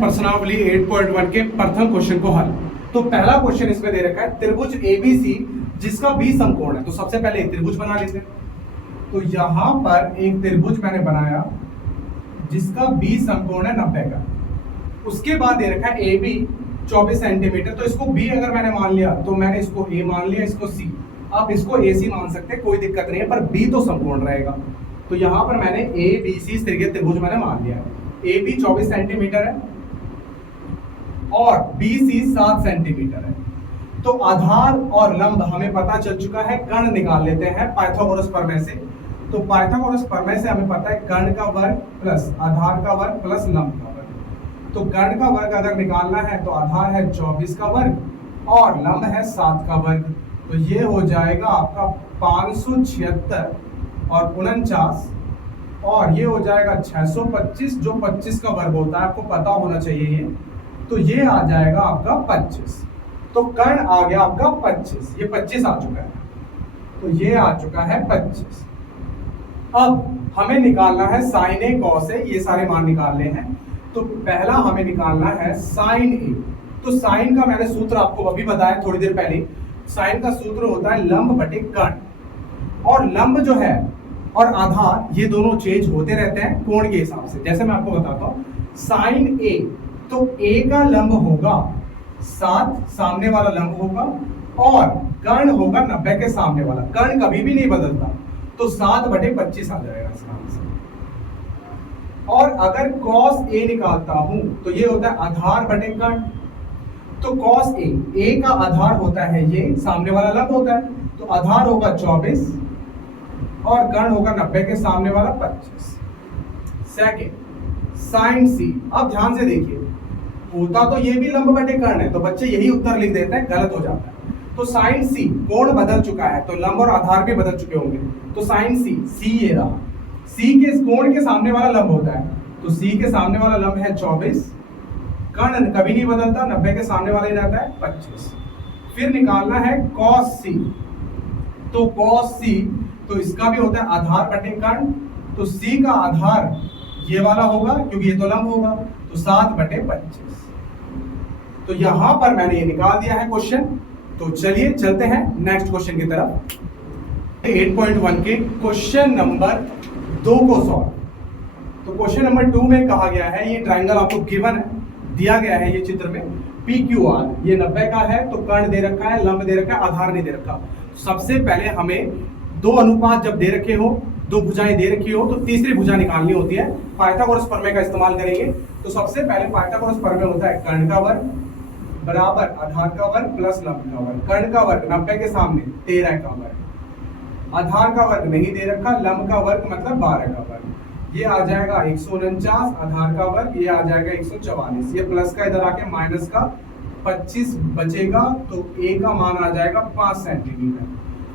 प्रश्नावली 8.1 के प्रथम क्वेश्चन को हल। तो पहला क्वेश्चन इसमें दे रखा है त्रिभुज एबीसी जिसका बी समकोण है। तो सबसे पहले एक त्रिभुज बना लेते हैं। तो यहां पर एक त्रिभुज मैंने बनाया जिसका बी समकोण है 90 का। उसके बाद दे रखा है ए बी 24 सेंटीमीटर। तो इसको बी अगर मैंने मान लिया तो मैंने इसको ए मान लिया, इसको सी। आप इसको ए सी मान सकते हैं, कोई दिक्कत नहीं है, पर बी तो समकोण रहेगा। तो यहां पर मैंने ए बी सी इस तरीके त्रिभुज मैंने मान लिया है। ए बी 24 सेंटीमीटर है और बी सी 7 सेंटीमीटर है। तो आधार और लंब हमें पता चल चुका है। कर्ण निकाल लेते हैं पाइथागोरस प्रमेय से। तो पाइथागोरस प्रमेय से हमें पता है कर्ण का वर्ग प्लस आधार का वर्ग प्लस लंब का वर्ग। तो कर्ण का वर्ग अगर निकालना है तो आधार है 24 का वर्ग और लंब है 7 का वर्ग। तो ये हो जाएगा आपका 576 और 49 और ये हो जाएगा 625, जो 25 का वर्ग होता है, आपको पता होना चाहिए ये। तो ये आ जाएगा आपका 25। तो कर्ण आ गया आपका 25, ये 25 आ चुका है। तो ये आ चुका है 25। अब हमें निकालना है साइन ए कॉस ए, ये सारे मान निकालने हैं। तो पहला हमें निकालना है साइन ए। तो साइन का मैंने सूत्र आपको अभी बताया थोड़ी देर पहले। साइन का सूत्र होता है लंब बटे कर्ण। और लंब जो है और आधार ये दोनों चेंज होते रहते हैं कोण के हिसाब से। जैसे मैं आपको बताता हूं साइन ए, तो ए का लंब होगा 7, सामने वाला लंब होगा, और कर्ण होगा 90 के सामने वाला। कर्ण कभी भी नहीं बदलता, तो 7/25 आ जाएगा इसका आंसर। और अगर cos a निकालता हूं तो ये होता है आधार बटे कर्ण। तो cos a का आधार होता है ये, सामने वाला लंब होता है। तो आधार होगा 24 और कर्ण होगा 90 के सामने वाला 25। सेकेंड साइन सी। अब ध्यान से देखिए, होता तो ये भी लंब बटे कर्ण है, तो बच्चे यही उत्तर लिख देते हैं, गलत हो जाता है। तो साइन सी, कोण बदल चुका है तो लंब और आधार भी बदल चुके होंगे। तो साइन सी, सी ये रहा। सी के कोण के सामने वाला लंब होता है, तो सी के सामने वाला लंब है 24। कर्ण कभी नहीं बदलता, 90 के सामने वाला ही रहता है 25। फिर निकालना है cos सी। तो cos सी, तो इसका भी होता है आधार बटे कर्ण। तो सी का आधार ये वाला होगा क्योंकि ये तो लंब होगा, तो 7/25। तो यहां पर मैंने ये निकाल दिया है क्वेश्चन। तो चलिए चलते हैं नेक्स्ट क्वेश्चन की तरफ। 8.1 के क्वेश्चन नंबर 2 को सॉल्व। तो क्वेश्चन नंबर 2 में कहा गया है, ये ट्रायंगल आपको गिवन है, दिया गया है ये चित्र में PQR। ये 90 का है, तो कर्ण दे रखा है, लंब दे रखा है, आधार नहीं दे रखा। सबसे पहले हमें दो अनुपात जब दे रखे हो, दो भुजाएं दे रखी हो, तो तीसरी भुजा निकालनी होती है। पाइथागोरस प्रमेय का इस्तेमाल करेंगे। तो सबसे पहले पाइथागोरस प्रमेय होता है कर्ण का वर्ग बराबर आधार का वर्ग प्लस लंब का वर्ग। कर्ण का वर्ग 90 के सामने 13 का वर्ग, आधार का वर्ग नहीं दे रखा, लंब का वर्ग मतलब 12 का वर्ग। ये आ जाएगा 149, आधार का वर्ग ये आ जाएगा 144। ये प्लस का इधर आके माइनस का 25 बचेगा, तो ए का मान आ जाएगा 5 सेंटीमीटर।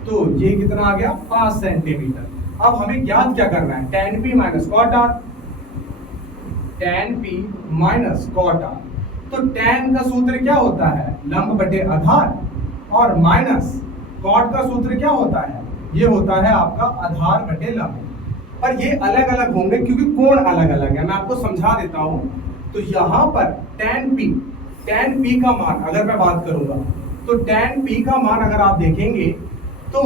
तो ये कितना आ गया 5 सेंटीमीटर। अब हमें ज्ञात क्या करना है, tan p minus cot r। tan p minus cot r। तो tan का सूत्र क्या होता है, लंब बटे आधार, और माइनस cot का सूत्र क्या होता है, ये होता है आपका आधार बटे लंब। पर ये अलग अलग होंगे क्योंकि कोण अलग अलग है। मैं आपको समझा देता हूं। तो यहां पर tan p का मान अगर मैं बात करूंगा, तो tan p का मान अगर आप देखेंगे तो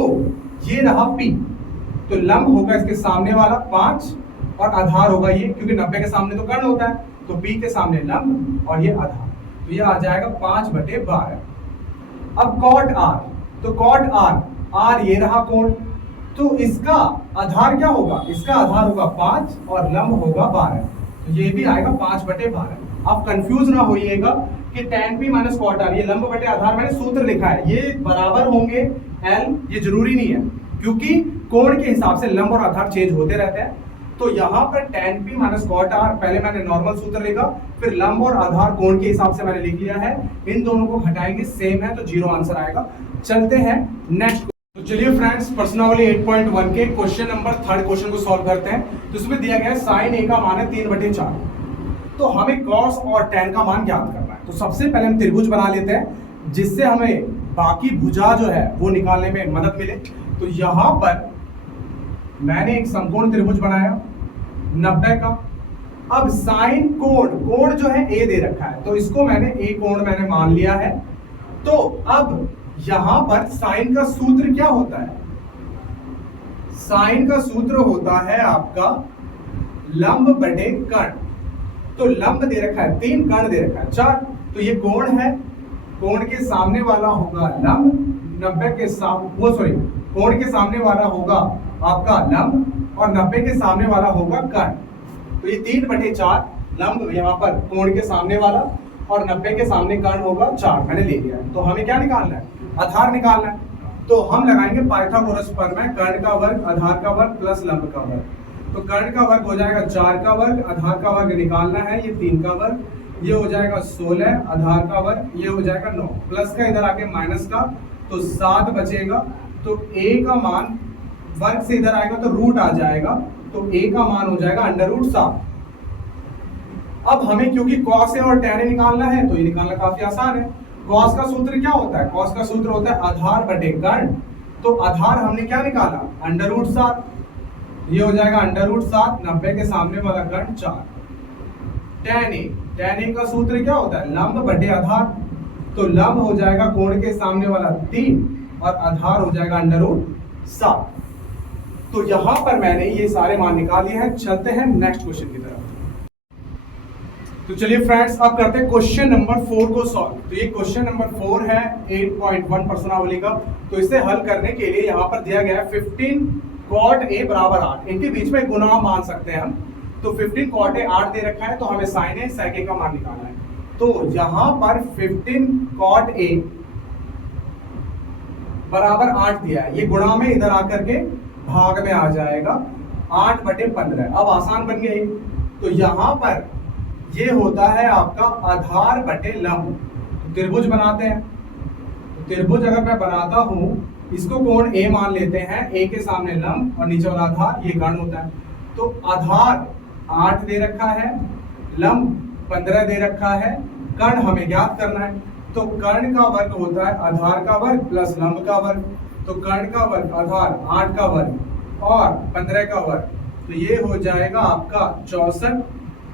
ये रहा p। तो लंब होगा इसके सामने वाला 5 और आधार होगा ये, क्योंकि 90 के सामने तो कर्ण होता है, तो p के सामने लंब और ये आधार। तो ये आ जाएगा 5/12। अब cot r, तो cot r ये रहा कोण, तो इसका आधार क्या होगा, इसका आधार होगा 5 और लंब होगा 12। तो ये भी आएगा 5/12। आप कंफ्यूज ना होइएगा कि tan p minus cot r, ये लंब बटे आधार मैंने सूत्र लिखा है, ये बराबर होंगे l, ये जरूरी नहीं है क्योंकि कोण के हिसाब से लंब और आधार चेंज होते रहते हैं। तो यहाँ पर tan p minus cot r, पहले मैंने नॉर्मल सूत्र लिखा, फिर लंब और आधार कोण के हिसाब से मैंने लिख लिया है। इन दोनों को घटाएंगे, सेम है तो 0 आंसर आएगा। चलते हैं नेक्स्ट। तो चलिए फ्रेंड्स, प्रश्नावली 8.1 के क्वेश्चन नंबर 3 क्वेश्चन को सॉल्व करते हैं। तो इसमें दिया गया है साइन ए का मान है 3/4। तो हमें cos और tan का मान ज्ञात करना है। तो सबसे पहले हम त्रिभुज बना लेते हैं, जिससे हमें बाकी भुजा जो है वो निकालने में मदद मिले। तो यहां पर मैंने एक समकोण त्रिभुज बनाया 90 का, अब साइन कोण, कोण जो है ए दे रखा है, तो इसको मैंने ए कोण मैंने मान लिया है। तो अब यहां पर साइन का सूत्र क्या होता है? साइन का सूत्र होता है आपका लंब बटे कर्ण। तो लंब दे रखा है 3, कर्ण दे रखा है 4, तो ये कोण है, कोण के सामने वाला होगा लंब, 90 के कोण के सामने वाला होगा आपका लंब और 90 के सामने वाला होगा कर्ण। तो ये 3/4 लंब यहाँ पर कोण के सामने वाला और 90 के सामने कर्ण होगा 4, मैंने ले लिया है। तो हमें क्या निकालना है? आधार निकालना है। तो हम लगाएंगे पाइथागोरस प्रमेय, कर्ण का वर्ग आधार का वर्ग प्लस लंब का वर्ग। तो कर्ण का वर्ग हो जाएगा 4 का वर्ग, आधार का वर्ग निकालना है, ये 3 का वर्ग, ये हो जाएगा 16, आधार का वर्ग, ये हो जाएगा 9, प्लस का इधर आके माइनस का, तो 7 बचेगा। तो a का मान वर्ग से इधर आएगा तो रूट आ जाएगा, तो a का मान हो जाएगा √7। अब हमें क्योंकि cos a और tan a निकालना है, तो ये निकालना काफी आसान है। cos का सूत्र क्या होता है? cos का सूत्र होता है आधार बटे कर्ण। तो आधार हमने क्या निकाला? √7, ये हो जाएगा √7, 90 के सामने वाला कर्ण 4। tan a का सूत्र क्या होता है? लंब बटे आधार। तो लंब हो जाएगा कोण के सामने वाला 3 और आधार हो जाएगा √7। तो यहां पर मैंने ये सारे मान निकाल लिए हैं। चलते हैं नेक्स्ट क्वेश्चन की तरफ। तो चलिए फ्रेंड्स, अब करते हैं क्वेश्चन नंबर 4 को सॉल्व। तो ये क्वेश्चन नंबर 4 है 8.1 प्रश्नावली का। तो इसे हल करने के लिए यहाँ पर दिया गया है 15 cot a बराबर 8, इनके बीच में गुणा मान सकते हैं हम। तो 15 cot a 8 दे रखा है, तो हमें sin a sec a का मान निकालना है। तो यहाँ पर 15 cot a बराबर 8 दिया है, ये गुणा में इधर आकर के भाग में आ जाएगा 8/15। अब आसान बन गई। तो यहाँ पर ये होता है आपका आधार बटे लंब। तो त्रिभुज बनाते हैं। तो त्रिभुज अगर मैं बनाता हूं, इसको कोण a मान लेते हैं, a के सामने लंब और नीचे वाला आधार, ये कर्ण होता है। तो आधार 8 दे रखा है, लंब 15 दे रखा है, कर्ण हमें ज्ञात करना है। तो कर्ण का वर्ग होता है आधार का वर्ग प्लस लंब का वर्ग। तो कर्ण का वर्ग आधार 8 का वर्ग और 15 का वर्ग, तो ये हो जाएगा आपका 64,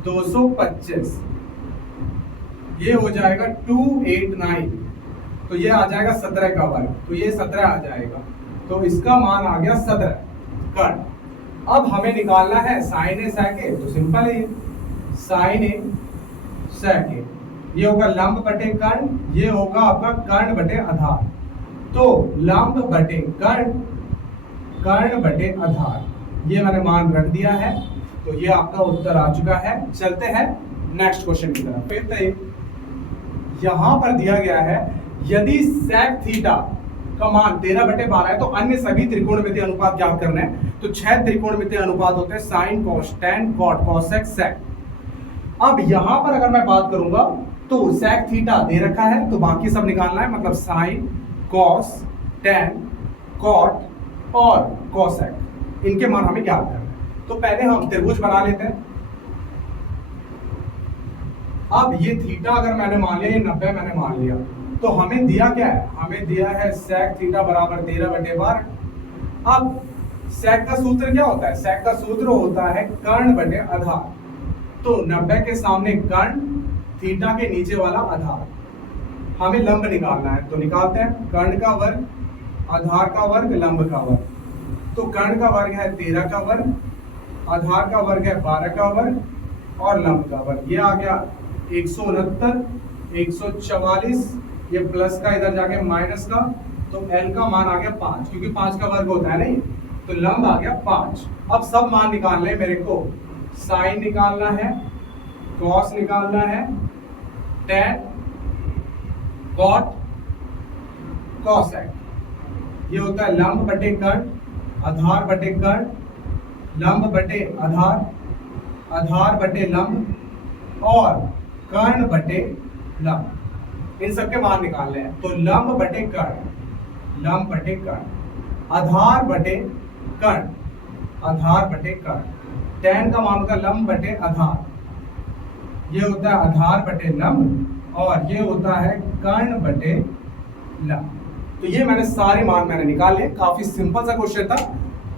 225, ये हो जाएगा 289। तो ये आ जाएगा 17 का वर्ग, तो ये 17 आ जाएगा। तो इसका मान आ गया 17 कर्ण। अब हमें निकालना है sin a sec a। तो सिंपल है, sin a sec a, ये होगा लंब बटे कर्ण, ये होगा आपका कर्ण बटे आधार। तो लंब बटे कर्ण, कर्ण बटे आधार, ये मैंने मान रख दिया है। तो ये आपका उत्तर आ चुका है। चलते हैं नेक्स्ट क्वेश्चन की तरफ। फिर यहां पर दिया गया है यदि sec थीटा का मान 13/12 है, तो अन्य सभी त्रिकोणमितीय अनुपात ज्ञात करना है। तो 6 त्रिकोणमितीय अनुपात होते हैं, sin, cos, tan, cot, cosec, sec। अब यहां पर अगर मैं बात करूंगा तो sec थीटा दे रखा है, तो बाकी सब निकालना है, मतलब sin, cos, tan, cot और cosec, इनके मान हमें ज्ञात करना है। तो पहले हम त्रिभुज बना लेते हैं। अब ये थीटा अगर मैंने मान लिया, ये 90 मैंने मान लिया, तो हमें दिया क्या है? हमें दिया है sec थीटा बराबर 13/12। अब sec का सूत्र क्या होता है? sec का सूत्र होता है कर्ण बटे आधार। तो 90 के सामने कर्ण, थीटा के नीचे वाला आधार, हमें लंब निकालना है। तो निकालते हैं, कर्ण का वर्ग, आधार का वर्ग, लंब का वर्ग। तो कर्ण का वर्ग है 13 का वर्ग, आधार का वर्ग है 12 का वर्ग और लंब का वर्ग, ये आ गया 169, 144, ये प्लस का इधर जाके माइनस का, तो L का मान आ गया 5, क्योंकि 5 का वर्ग होता है नहीं। तो लंब आ गया 5। अब सब मान निकालने मेरे को, साइन निकालना है, कॉस निकालना है, tan, cot, cosec, ये होता है लंब बटे कर्ण, आधार बटे कर्ण, लंब बटे आधार, आधार बटे लंब और कर्ण बटे लंब। इन सबके मान निकालने हैं। तो लंब बटे कर्ण, लंब बटे कर्ण, आधार बटे कर्ण, आधार बटे कर्ण, tan का मान होता है लंब बटे आधार, ये होता है आधार बटे लंब और ये होता है कर्ण बटे लंब। तो ये मैंने सारे मान निकाल लिए। काफी सिंपल सा क्वेश्चन था।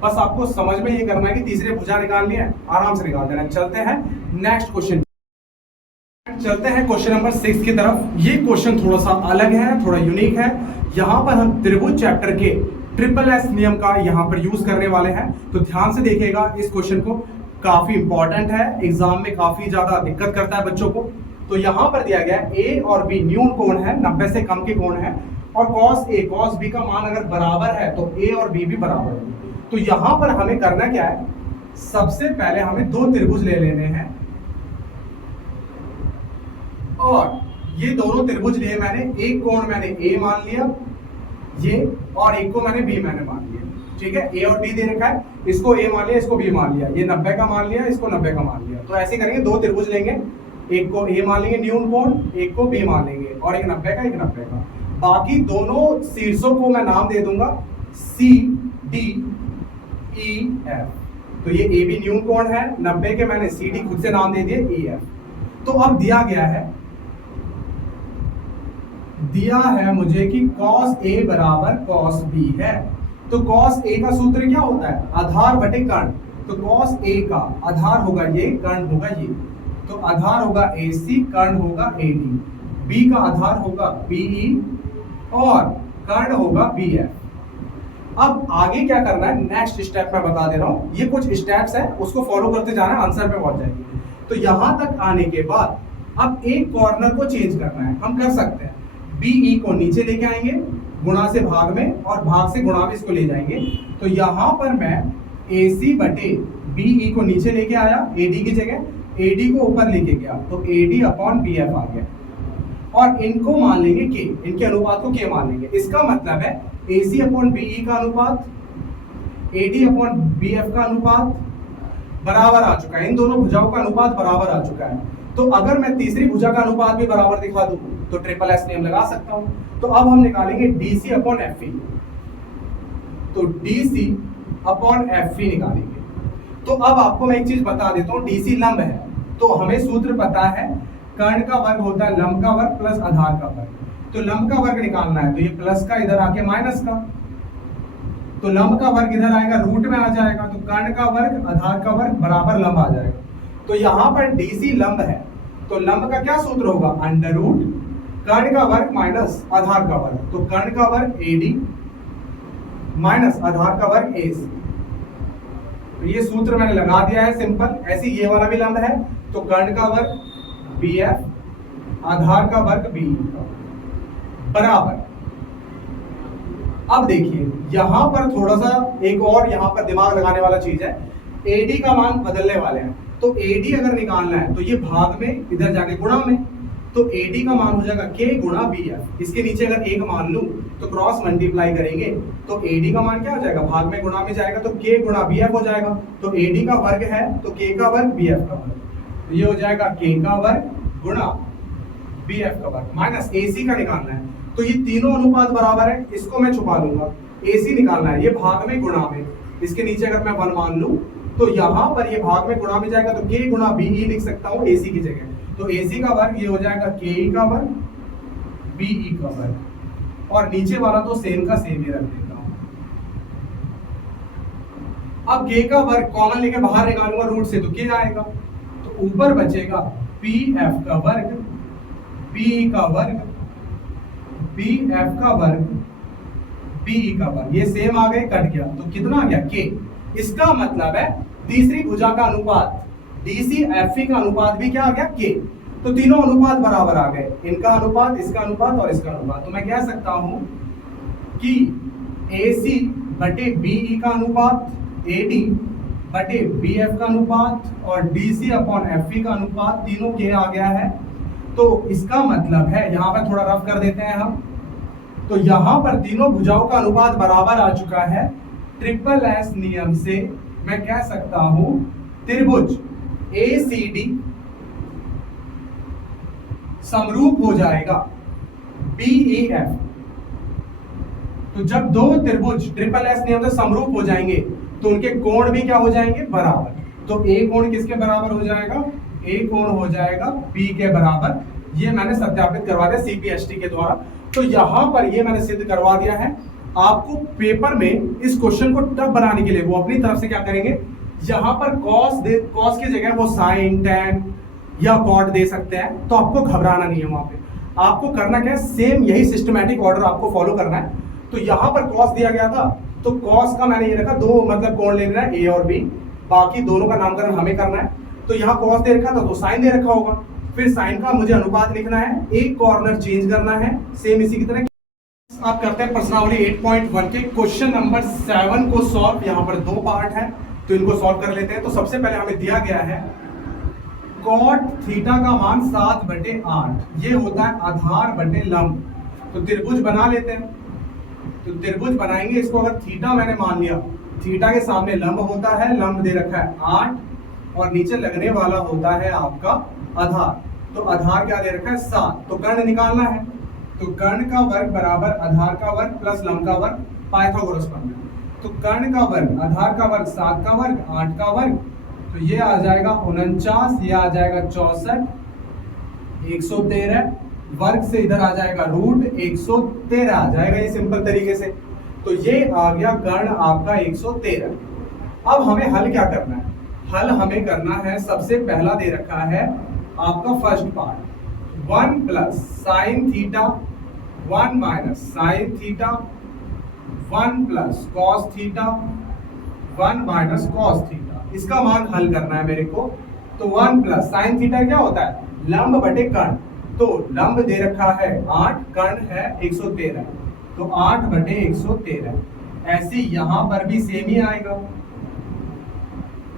बस आपको समझ में ये करना है कि तीसरे भुजा निकालनी है, आराम से निकाल देना। चलते हैं नेक्स्ट क्वेश्चन, चलते हैं क्वेश्चन नंबर 6 की तरफ। ये क्वेश्चन थोड़ा सा अलग है, थोड़ा यूनिक है। यहाँ पर हम त्रिभुज चैप्टर के ट्रिपल एस नियम का यहाँ पर यूज करने वाले हैं, तो ध्यान से देखिएगा इस क्वेश्चन को, काफी इंपॉर्टेंट है, एग्जाम में काफी ज्यादा दिक्कत करता है बच्चों को। तो यहाँ पर दिया गया है ए और बी न्यून कोण है, 90 से कम के कोण है, और कॉस ए कॉस बी का मान अगर बराबर है तो ए और बी भी बराबर है। तो यहाँ पर हमें करना क्या है, सबसे पहले हमें दो त्रिभुज ले लेने हैं, और ये दोनों त्रिभुज लिए मैंने, एक कोण मैंने ए मान लिया ये, और एक को मैंने बी मैंने मान लिया, ठीक है। ए और बी दे रखा है, इसको ए मान लिया, इसको बी मान लिया, ये 90 का मान लिया, इसको 90 का मान लिया। तो ऐसे करेंगे, दो त्रिभुज लेंगे, एक को ए मान लेंगे न्यून कोण, एक को बी मान लेंगे, और एक 90 का, एक 90 का। बाकी दोनों शीर्षों को मैं नाम दे दूंगा सी डी ई एफ। तो ये ए बी न्यून कोण है, 90 के मैंने सी डी खुद से नाम दे दिए ई एफ। तो अब दिया गया है मुझे कि cos A बराबर cos B है। तो cos A का सूत्र क्या होता है, आधार बटे कर्ण। तो cos A का आधार होगा ये, कर्ण होगा ये, तो आधार होगा AC, कर्ण होगा AD, B का आधार होगा BE और कर्ण होगा BF। अब आगे क्या करना है, नेक्स्ट स्टेप मैं बता दे रहा हूं, ये कुछ स्टेप्स है, उसको फॉलो करते जाना, आंसर पे पहुंच जाएंगे। तो यहां तक आने के बाद अब एक कॉर्नर को चेंज करना है, हम कर सकते हैं, BE को नीचे लेके आएंगे गुणा से भाग में, और भाग से गुणा में इसको ले जाएंगे। तो यहां पर मैं AC बटे BE को नीचे लेके आया, AD की जगह AD को ऊपर लेके गया, तो AD अपॉन BF आ गया, और इनको मान लेंगे K, इनके अनुपात को K मान लेंगे। इसका मतलब है AC अपॉन BE का अनुपात, AD अपॉन BF का अनुपात बराबर आ चुका है, इन दोनों भुजाओं का अनुपात बराबर आ चुका है। तो अगर मैं तीसरी भुजा का अनुपात भी बराबर दिखा दूं तो ट्रिपल एस नियम लगा सकता हूं। तो अब हम निकालेंगे DC अपॉन FE, तो DC अपॉन FE निकालेंगे। तो अब आपको मैं एक चीज बता देता हूं, DC लंब है, तो हमें सूत्र पता है, कर्ण का वर्ग होता है लंब का वर्ग प्लस आधार का वर्ग। तो लंब का वर्ग निकालना है, तो ये प्लस का इधर आके माइनस का, तो लंब का वर्ग इधर आएगा, रूट में आ जाएगा, तो कर्ण का वर्ग आधार का वर्ग बराबर लंब आ जाएगा। तो यहाँ पर DC लंब है, तो लंब का क्या सूत्र होगा, अंडर रूट कर्ण का वर्ग माइनस आधार का वर्ग, तो कर्ण का वर्ग AD माइनस आधार का वर्ग AC। तो ये सूत्र मैंने लगा दिया है सिंपल। ऐसे ये वाला भी लंब है, तो कर्ण का वर्ग BF आधार का वर्ग BE बराबर। अब देखिए यहां पर थोड़ा सा एक और यहां पर दिमाग लगाने वाला चीज है, AD का मान बदलने वाले हैं। तो AD अगर निकालना है तो ये भाग में इधर जाके गुणा में, तो AD का मान हो जाएगा K गुणा BF। इसके नीचे अगर 1 मान लूं तो क्रॉस मल्टीप्लाई करेंगे, तो AD का मान क्या हो जाएगा, भाग में गुणा में जाएगा, तो K गुणा BF हो जाएगा। तो AD का वर्ग है तो K का वर्ग BF का वर्ग, तो ये हो जाएगा K का वर्ग गुणा BF का वर्ग, माइनस AC का निकालना है, तो ये तीनों अनुपात बराबर है, इसको मैं छुपा लूंगा। AC निकालना है, ये भाग में गुणा में, इसके नीचे अगर मैं 1 मान लूं तो यहाँ पर ये भाग में गुणा में जाएगा, तो K गुणा BE लिख सकता हूँ AC की जगह। तो AC का वर्ग ये हो जाएगा KE का वर्ग BE का वर्ग, और नीचे वाला तो सेम का सेम ही रख देता हूँ। अब K का वर्ग कॉमन लेके बाहर निकालूंगा रूट से, तो K आएगा, तो ऊपर बचेगा PF का वर्ग PE का वर्ग BF का वर्ग BE का वर्ग, ये सेम आ गए, कट गया, तो कितना आ गया K। इसका मतलब है तीसरी भुजा का अनुपात DC FE का अनुपात भी क्या आ गया K। तो तीनों अनुपात बराबर आ गए, इनका अनुपात, इसका अनुपात और इसका अनुपात। तो मैं कह सकता हूं कि AC बटे BE का अनुपात, AD बटे BF का अनुपात और DC अपॉन FE का अनुपात, तीनों K आ गया है। तो इसका मतलब है, यहां पर थोड़ा रफ कर देते हैं हम, तो यहां पर तीनों भुजाओं का अनुपात बराबर आ चुका है। ट्रिपल एस नियम से मैं कह सकता हूं त्रिभुज ACD समरूप हो जाएगा BEF। तो जब दो त्रिभुज ट्रिपल एस नियम से समरूप हो जाएंगे तो उनके कोण भी क्या हो जाएंगे, बराबर। तो A कोण किसके बराबर हो जाएगा, A कोण हो जाएगा B के बराबर। ये मैंने सत्यापित करवा दिया CPST के द्वारा। तो यहां पर ये मैंने सिद्ध करवा दिया है। आपको पेपर में इस क्वेश्चन को टफ बनाने के लिए वो अपनी तरफ से क्या करेंगे, यहां पर कॉस की जगह वो साइन टेन या कॉट दे सकते हैं, तो आपको घबराना नहीं है। वहां पे आपको करना क्या है, सेम यही सिस्टमैटिक ऑर्डर आपको फॉलो करना है। तो यहां पर कॉस दिया गया था, तो कॉस का मैंने ये रखा, दो मतलब कोण ले लेना है ए और बी, बाकी दोनों का नामकरण हमें करना है। तो यहाँ कॉस दे रखा था तो साइन दे रखा होगा, फिर साइन का मुझे अनुपात लिखना है, एक कॉर्नर चेंज करना है, सेम इसी की तरह आप करते हैं प्रश्नावली 8.1 के क्वेश्चन नंबर 7 को सॉल्व। यहाँ पर दो पार्ट है तो इनको सॉल्व कर लेते हैं। तो सबसे पहले हमें दिया गया है कॉट थीटा का मान 7/8, ये होता है आधार बटे लंब। तो त्रिभुज बना लेते हैं। तो त्रिभुज बनाएंगे, इसको अगर थीटा मैंने मान लिया, थीटा के सामने लंब होता है, लंब दे रखा है 8 और नीचे लगने वाला होता है आपका आधार। तो आधार क्या दे रखा है 7, तो कर्ण निकालना है। तो कर्ण का वर्ग बराबर आधार का वर्ग प्लस लंब का वर्ग, पाइथागोरस प्रमेय। तो कर्ण का वर्ग आधार का वर्ग 7 का वर्ग 8 का वर्ग, तो ये आ जाएगा 49, ये आ जाएगा 64, 113, वर्ग से इधर आ जाएगा रूट 113 आ जाएगा, ये सिंपल तरीके से। तो ये आ गया कर्ण आपका 113। अब हमें हल क्या करना है, हल हमें करना है, सबसे पहला दे रखा है आपका first part 1 plus sine theta 1 minus sine theta 1 plus cos theta 1 minus cos theta, इसका मान हल करना है मेरे को। तो 1 प्लस साइन थीटा क्या होता है, लंब बटे कर्ण। तो लंब दे रखा है 8, कर्ण है 113, तो 8/113। ऐसे यहां पर भी सेम ही आएगा।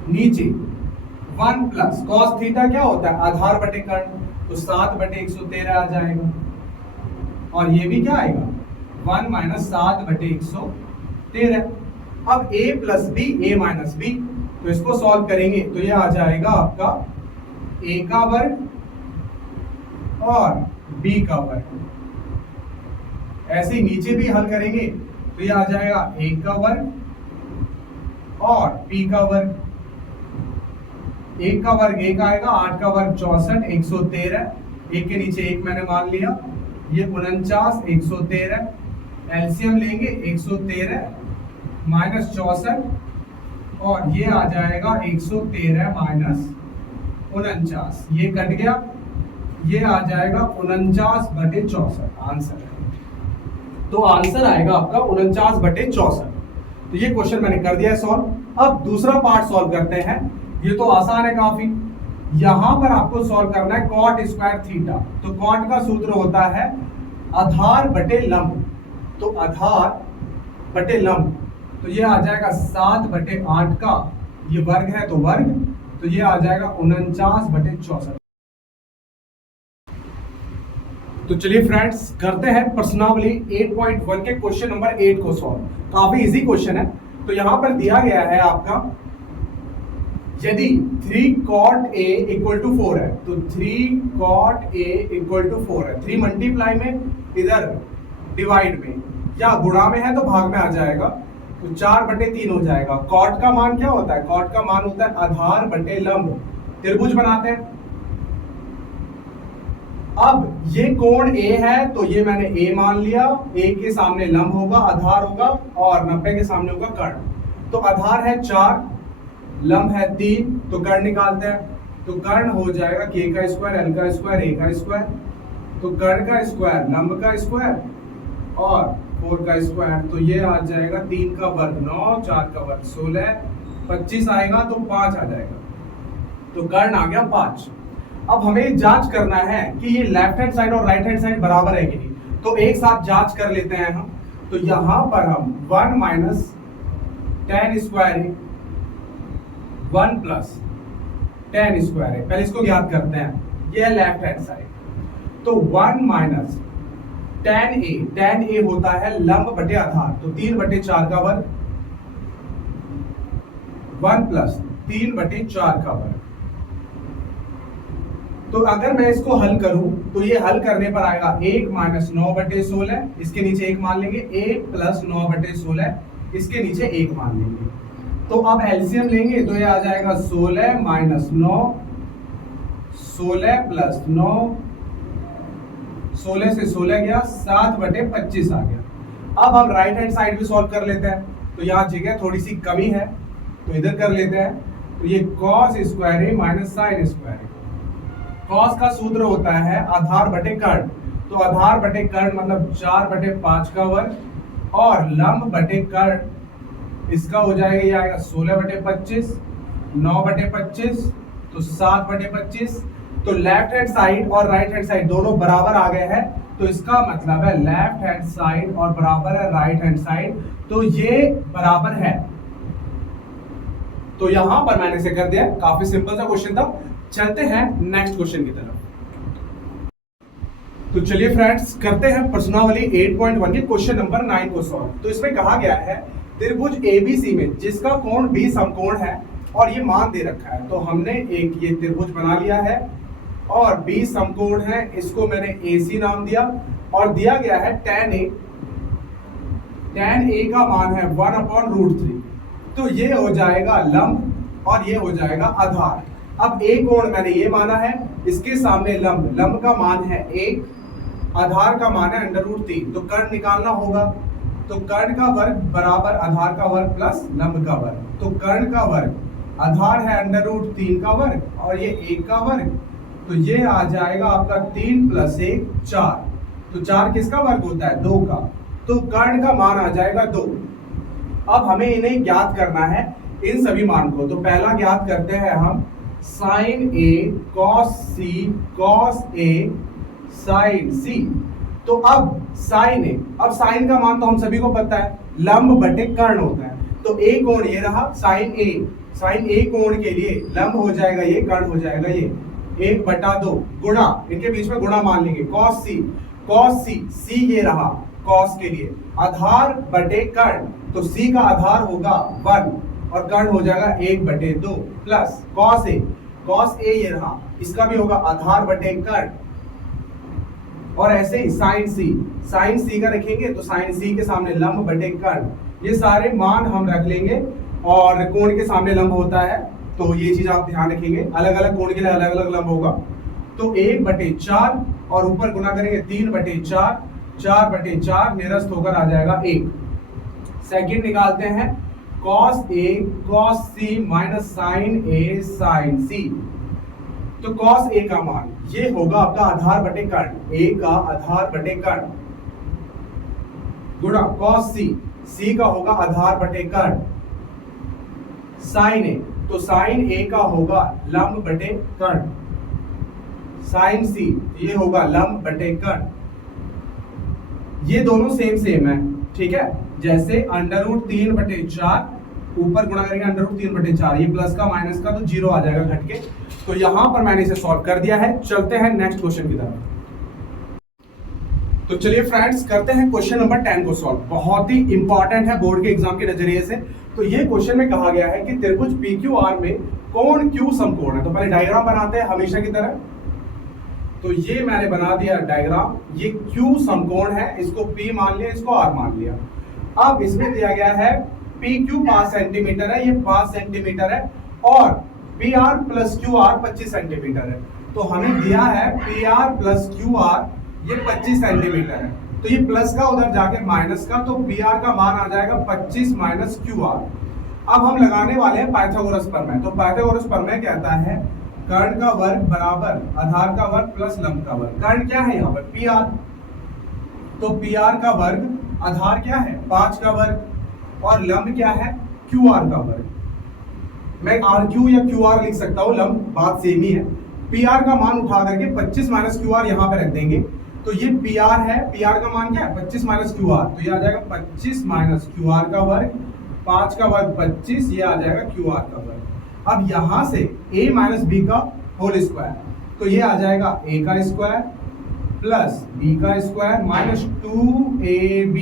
नीचे 1 प्लस कॉस थीटा क्या होता है, आधार बटे कर्ण, तो 7/113 आ जाएगा। और ये भी क्या आएगा 1 माइनस 7/113। अब a plus B, a minus B, तो इसको सॉल्व करेंगे तो ये आ जाएगा आपका a का वर्ग और b का वर्ग। ऐसे ही नीचे भी हल करेंगे तो ये आ जाएगा a का वर्ग और p का वर्ग। 1 का वर्ग 1 आएगा, 8 का वर्ग 64, 113, 1 के नीचे 1 मैंने मान लिया, ये 49, 113, एलसीएम लेंगे 113 माइनस 64 और ये आ जाएगा 113 माइनस 49, ये कट गया, ये आ जाएगा 49/64 आंसर है। तो आंसर आएगा आपका 49/64। तो ये क्वेश्चन मैंने कर दिया है सॉल्व। अब दूसरा पार्ट सॉल्व करते हैं, ये तो आसान है काफी। यहां पर आपको सॉल्व करना है कॉट स्क्वायर थीटा। तो कॉट का सूत्र होता है आधार बटे लंब, तो आधार बटे लंब, तो ये आ जाएगा 7/8 का, ये वर्ग है तो वर्ग, तो ये आ जाएगा 49/64। तो चलिए फ्रेंड्स करते हैं प्रश्नावली 8.1 के क्वेश्चन नंबर 8 को सॉल्व। काफी इजी क्वेश्चन है। तो यहां पर दिया गया है आपका, यदि 3 cot a = 4 है, तो 3 cot a = 4 है, 3 मल्टीप्लाई में, इधर डिवाइड में या गुणा में है तो भाग में आ जाएगा, तो 4/3 हो जाएगा। कॉट का मान क्या होता है, कॉट का मान होता है आधार बटे लंब। त्रिभुज बनाते हैं। अब ये कोण a है तो ये मैंने a मान लिया, a के सामने लंब होगा, आधार होगा और 90 के सामने होगा कर्ण। तो आधार है 4, लंब है 3, तो कर्ण निकालते हैं। तो कर्ण हो जाएगा k का स्क्वायर, l का स्क्वायर, a का स्क्वायर, तो कर्ण का स्क्वायर, लंब का स्क्वायर और 4 का स्क्वायर, तो ये आ जाएगा 3 का वर्ग 9, 4 का वर्ग 16, 25 आएगा तो 5 आ जाएगा, तो कर्ण आ गया 5। अब हमें जांच करना है कि ये लेफ्ट हैंड साइड और राइट हैंड साइड बराबर है कि नहीं, तो एक साथ जांच कर लेते हैं हम। तो यहां पर हम 1 माइनस tan स्क्वायर है, 1 प्लस tan स्क्वायर है, पहले इसको ज्ञात करते हैं। ये है लेफ्ट हैंड साइड, तो 1 माइनस tan a होता है लंब बटे आधार, तो 3/4 का वर्ग, 1 प्लस 3/4 का वर्ग। तो अगर मैं इसको हल करूं तो ये हल करने पर आएगा 1 माइनस 9/16, इसके नीचे 1 मान लेंगे, 1 प्लस 9/16, इसके नीचे 1 मान लेंगे। तो अब एलसीएम लेंगे तो ये आ जाएगा 16 माइनस 9, 16 प्लस 9, 16 से 16 गया, 7/25 आ गया। अब हम राइट हैंड साइड भी सॉल्व कर लेते हैं। तो यहाँ जगह थोड़ी सी कमी है तो इधर कर लेते हैं। तो ये cos स्क्वायर ए माइनस साइन स्क्वायर ए। cos का सूत्र होता है आधार बटे कर्ण, तो आधार बटे कर्ण मतलब 4/5 का वर्ग और लंब बटे कर्ण इसका हो जाएगा, ये आएगा 16/25, 9/25 तो 7/25। तो लेफ्ट हैंड साइड और राइट हैंड साइड दोनों बराबर आ गए हैं, तो इसका मतलब है लेफ्ट हैंड साइड और बराबर है राइट हैंड साइड, तो ये बराबर है। तो यहां पर मैंने इसे कर दिया। काफी सिंपल सा क्वेश्चन था। चलते हैं नेक्स्ट क्वेश्चन की तरफ। तो चलिए फ्रेंड्स करते हैं प्रश्नावली 8.1 के क्वेश्चन नंबर 9 को सॉल्व। तो इसमें कहा गया है त्रिभुज एबीसी में जिसका कोण बी समकोण है और ये मान दे रखा है। तो हमने एक ये त्रिभुज बना लिया है और बी समकोण है, इसको मैंने AC नाम दिया और दिया गया है tan A। tan A का मान है 1/√3। तो ये हो जाएगा लंब और ये हो जाएगा आधार। अब A कोण मैंने ये माना है, इसके सामने लंब, लंब का मान है 1, आधार का मान है √3। तो कर्ण निकालना होगा, तो कर्ण का वर्ग बराबर आधार का वर्ग प्लस लंब का वर्ग। तो कर्ण का वर्ग, आधार है √3 का वर्ग और ये 1 का वर्ग, तो ये आ जाएगा आपका 3 + 1 4। तो 4 किसका वर्ग होता है? 2 का। तो कर्ण का मान आ जाएगा 2। अब हमें इन्हें ज्ञात करना है इन सभी मान को। तो पहला ज्ञात करते हैं हम sin A cos C cos A sin C। तो अब sin A, अब sin का मान तो हम सभी को पता है लंब बटे कर्ण होता है। तो A कोण ये रहा sin A, sin A कोण के लिए लंब हो जाएगा ये, कर्ण हो जाएगा ये 1/2 गुणा, इनके बीच में गुणा मान लेंगे cos C, cos C, C ये रहा cos के लिए, आधार बटे कर्ण, तो C का आधार होगा 1 और कर्ण हो जाएगा 1/2 plus cos A, cos A ये रहा, इसका भी होगा आधार बटे कर्ण और ऐसे ही sin C का रखेंगे तो sin C के सामने लंब बटे कर्ण। ये सारे मान हम रख लेंगे और कोण के सामने लंब होता है, तो ये चीज आप ध्यान रखेंगे, अलग अलग कोण के लिए अलग अलग लंब होगा। तो 1/4 और ऊपर गुना करेंगे 3/4, 4/4 निरस्त होकर आ जाएगा 1। सेकंड निकालते हैं cos A cos C minus sin A sin C। तो cos A का मान ये होगा आपका आधार बटे कर्ण, A का आधार बटे कर्ण गुणा cos C, C का होगा आधार बटे कर्ण sin A, तो sin A का होगा लंब बटे कर्ण, sin C ये होगा लंब बटे कर्ण। ये दोनों सेम है, ठीक है। जैसे √3/4 ऊपर गुणा करेंगे √3/4, ये प्लस का माइनस का तो 0 आ जाएगा घट के। तो यहां पर मैंने इसे सॉल्व कर दिया है। चलते हैं नेक्स्ट क्वेश्चन की तरफ। तो चलिए फ्रेंड्स करते हैं क्वेश्चन नंबर 10 को सॉल्व। बहुत ही इंपॉर्टेंट है बोर्ड के एग्जाम के नजरिए से। तो ये क्वेश्चन में कहा गया है कि त्रिभुज PQR में कोण Q समकोण है। तो पहले डायग्राम बनाते हैं हमेशा की तरह। तो ये मैंने बना दिया डायग्राम, ये Q समकोण है, इसको P मान लिया, इसको R मान लिया। अब इसमें दिया गया है PQ 5 सेंटीमीटर है, ये 5 सेंटीमीटर है और PR + QR 25 सेंटीमीटर है। तो हमें दिया है PR + QR ये 25 सेंटीमीटर है, तो ये प्लस का उधर जाके माइनस का, तो PR का मान आ जाएगा 25 - QR। अब हम लगाने वाले हैं पाइथागोरस प्रमेय। तो पाइथागोरस प्रमेय कहता है कर्ण का वर्ग बराबर आधार का वर्ग प्लस लंब का वर्ग। कर्ण क्या है यहाँ पर? PR। तो PR का वर्ग, आधार क्या है? 5 का वर्ग और लंब क्या है? QR का वर्ग। मैं RQ या QR लिख सकता हूँ, लंब बात सेम ही है। PR का मान उठा करके 25 - QR यहाँ पे रख देंगे। तो ये PR है, PR का मान क्या है? 25 - QR, तो ये आ जाएगा 25 - QR का वर्ग, 5 का वर्ग 25, ये आ जाएगा QR का वर्ग। अब यहां से A - B का होल स्क्वायर, तो ये आ जाएगा A का स्क्वायर प्लस B का स्क्वायर माइनस 2AB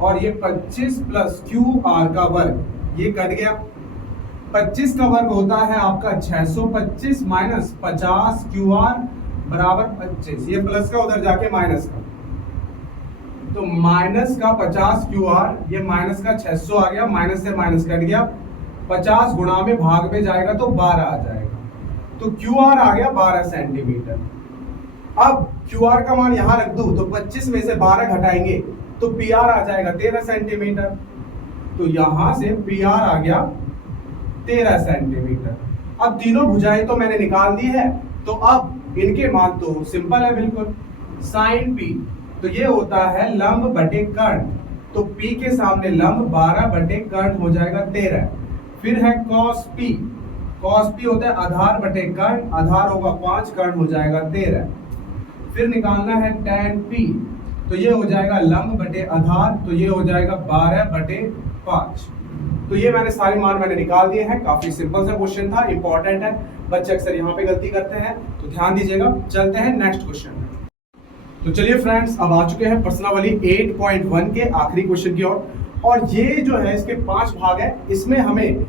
और ये 25 + QR का वर्ग, ये कट गया। 25 का वर्ग होता है आपका 625 माइनस 50 QR बराबर 25, ये प्लस का उधर जाके माइनस का, तो माइनस का 50 QR, ये माइनस का 600 आ गया, माइनस से माइनस कट गया, 50 गुणा में भाग में जाएगा तो 12 आ जाएगा। तो QR आ गया 12 सेंटीमीटर। अब QR का मान यहां रख दूं तो 25 में से 12 घटाएंगे तो PR आ जाएगा 13 सेंटीमीटर। तो यहां से PR आ गया 13 सेंटीमीटर। अब तीनों भुजाएं तो मैंने निकाल दी है, तो अब इनके मान तो सिंपल है बिल्कुल। साइन P तो ये होता है लंब बटे कर्ण, तो P के सामने लंब 12 बटे कर्ण हो जाएगा 13। फिर है कॉस P, कॉस P होता है आधार बटे कर्ण, आधार होगा 5, कर्ण हो जाएगा 13। फिर निकालना है tan P, तो ये हो जाएगा लंब बटे आधार, तो ये हो जाएगा 12 बटे 5। तो ये मैंने सारे मान निकाल दिए हैं। काफी सिंपल सा क्वेश्चन था, इंपॉर्टेंट है, बच्चे अक्सर यहाँ पे गलती करते हैं, तो ध्यान दीजिएगा। चलते हैं नेक्स्ट क्वेश्चन। तो चलिए फ्रेंड्स, अब आ चुके हैं प्रश्नावली 8.1 के आखिरी क्वेश्चन की ओर। और ये जो है इसके 5 भाग है, इसमें हमें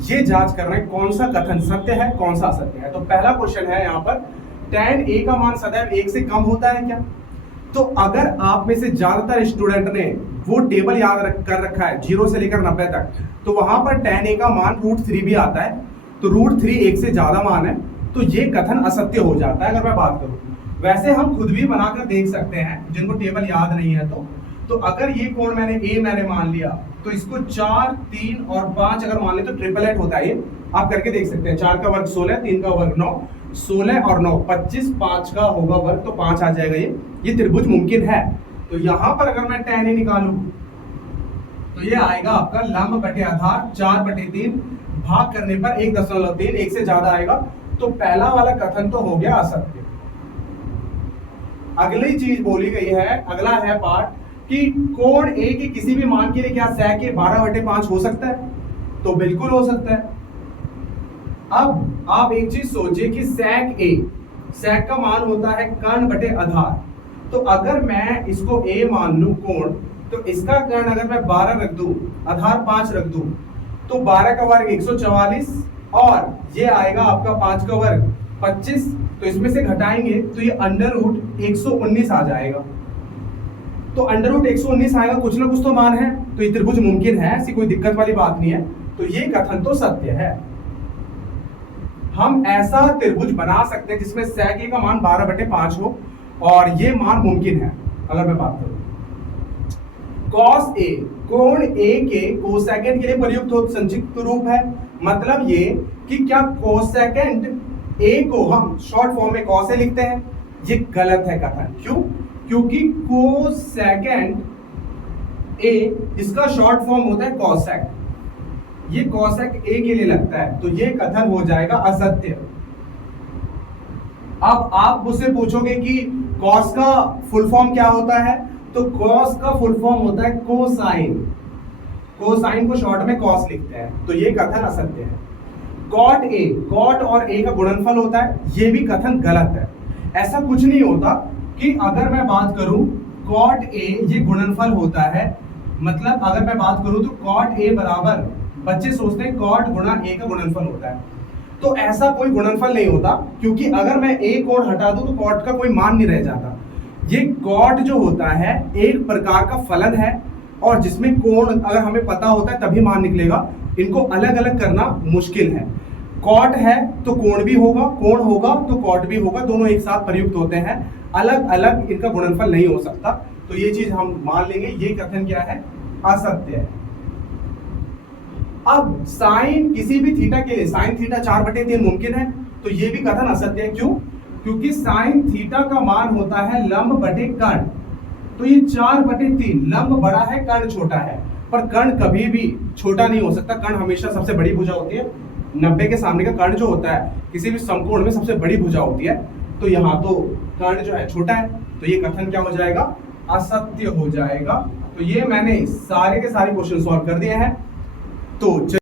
ये जांच करना है कौन सा कथन सत्य है कौन सा असत्य है। तो पहला क्वेश्चन है यहाँ पर, tan A का मान सदैव 1 से कम होता है क्या? तो अगर आप में से ज्यादातर स्टूडेंट ने वो टेबल याद कर रखा है 0 से लेकर 90 तक, तो वहां पर tan A का मान √3 भी आता है। तो √3 1 से ज्यादा मान है, तो ये कथन असत्य हो जाता है। अगर मैं बात करूं, वैसे हम खुद भी बनाकर देख सकते हैं जिनको टेबल याद नहीं है तो अगर ये कोण मैंने मान लिया, तो इसको 4, 3 और 5 अगर मान ले तो ट्रिपलेट होता है। ये आप करके देख सकते हैं। 4 का वर्ग 16, 3 का वर्ग 9, 16 और 9 25, 5 का होगा वर्ग तो 5 आ जाएगा। ये त्रिभुज मुमकिन है। तो यहां पर अगर मैं tan A निकालूं तो ये आएगा आपका लंब बटे आधार 4 बटे 3, भाग करने पर 1.3, 1 से ज्यादा आएगा। तो पहला वाला कथन तो हो गया असत्य। अगली चीज बोली गई है, अगला है पार्ट कि कोण A के किसी भी मान के लिए क्या sec A 12/5 हो सकता है? तो बिल्कुल हो सकता है। अब आप एक चीज सोचिए कि sec का मान होता है कर्ण बटे आधार। तो अगर मैं इसको A मान लूं कोण, तो इसका कर्ण अगर मैं 12 रख दूं, आधार 5 रख दूं, तो 12 का वर्ग 144 और ये आएगा आपका 5 का वर्ग 25। तो इसमें से घटाएंगे तो ये √119 आ जाएगा। तो √119 आएगा, कुछ ना कुछ तो मान है, तो ये त्रिभुज मुमकिन है, ऐसी कोई दिक्कत वाली बात नहीं है। तो ये कथन तो सत्य है। हम ऐसा त्रिभुज बना सकते हैं जिसमें sec A का मान 12/5 हो और ये मान मुमकिन है। अगर मैं बात करूं cos A, कोण A के कोसेकेंट के लिए प्रयुक्त हो संक्षिप्त रूप है। मतलब ये कि क्या कोसेकेंट A को हम शॉर्ट फॉर्म में cos A लिखते हैं? ये गलत है कथन। क्यों? क्योंकि कोसेकेंट A इसका शॉर्ट फॉर्म होता है cosec, ये cosec A के लिए लगता है, तो ये कथन हो जाएगा असत्य। अब आप मुझसे पूछोगे कि cos का फुल फॉर्म क्या होता है? तो cos का फुल फॉर्म होता है कोसाइन, कोसाइन को शॉर्ट में cos लिखते हैं, तो ये कथन असत्य है। cot A, cot और A का गुणनफल होता है, ये भी कथन गलत है। ऐसा कुछ नहीं होता कि अगर मैं बात करूं cot A ये गुणनफल होता है, मतलब अगर मैं बात करूं तो cot A बराबर, बच्चे सोचते हैं cot गुणा A का गुणनफल होता है, तो ऐसा कोई गुणनफल नहीं होता, क्योंकि अगर मैं A कोण हटा दूं तो cot का कोई मान नहीं रह जाता। ये cot जो होता है एक प्रकार का फलन है, और जिसमें कोण अगर हमें पता होता है तभी मान निकलेगा, इनको अलग अलग करना मुश्किल है। cot है तो कोण भी होगा, कोण होगा तो cot भी होगा, दोनों एक साथ प्रयुक्त होते हैं, अलग अलग इनका गुणनफल नहीं हो सकता। तो ये चीज हम मान लेंगे, ये कथन क्या है? असत्य है। अब साइन किसी भी थीटा के लिए साइन थीटा 4/3 मुमकिन है, तो ये भी कथन असत्य है। क्यों? क्योंकि साइन थीटा का मान होता है लंब बटे कर्ण, तो ये 4/3, लंब बड़ा है कर्ण छोटा है, पर कर्ण कभी भी छोटा नहीं हो सकता। कर्ण हमेशा सबसे बड़ी भुजा होती है, 90 के सामने का कर्ण जो होता है किसी भी समकोण में सबसे बड़ी भुजा होती है, तो यहाँ तो कर्ण जो है छोटा है, तो ये कथन क्या हो जाएगा? असत्य हो जाएगा। तो ये मैंने सारे के सारे क्वेश्चन सॉल्व कर दिए हैं। तो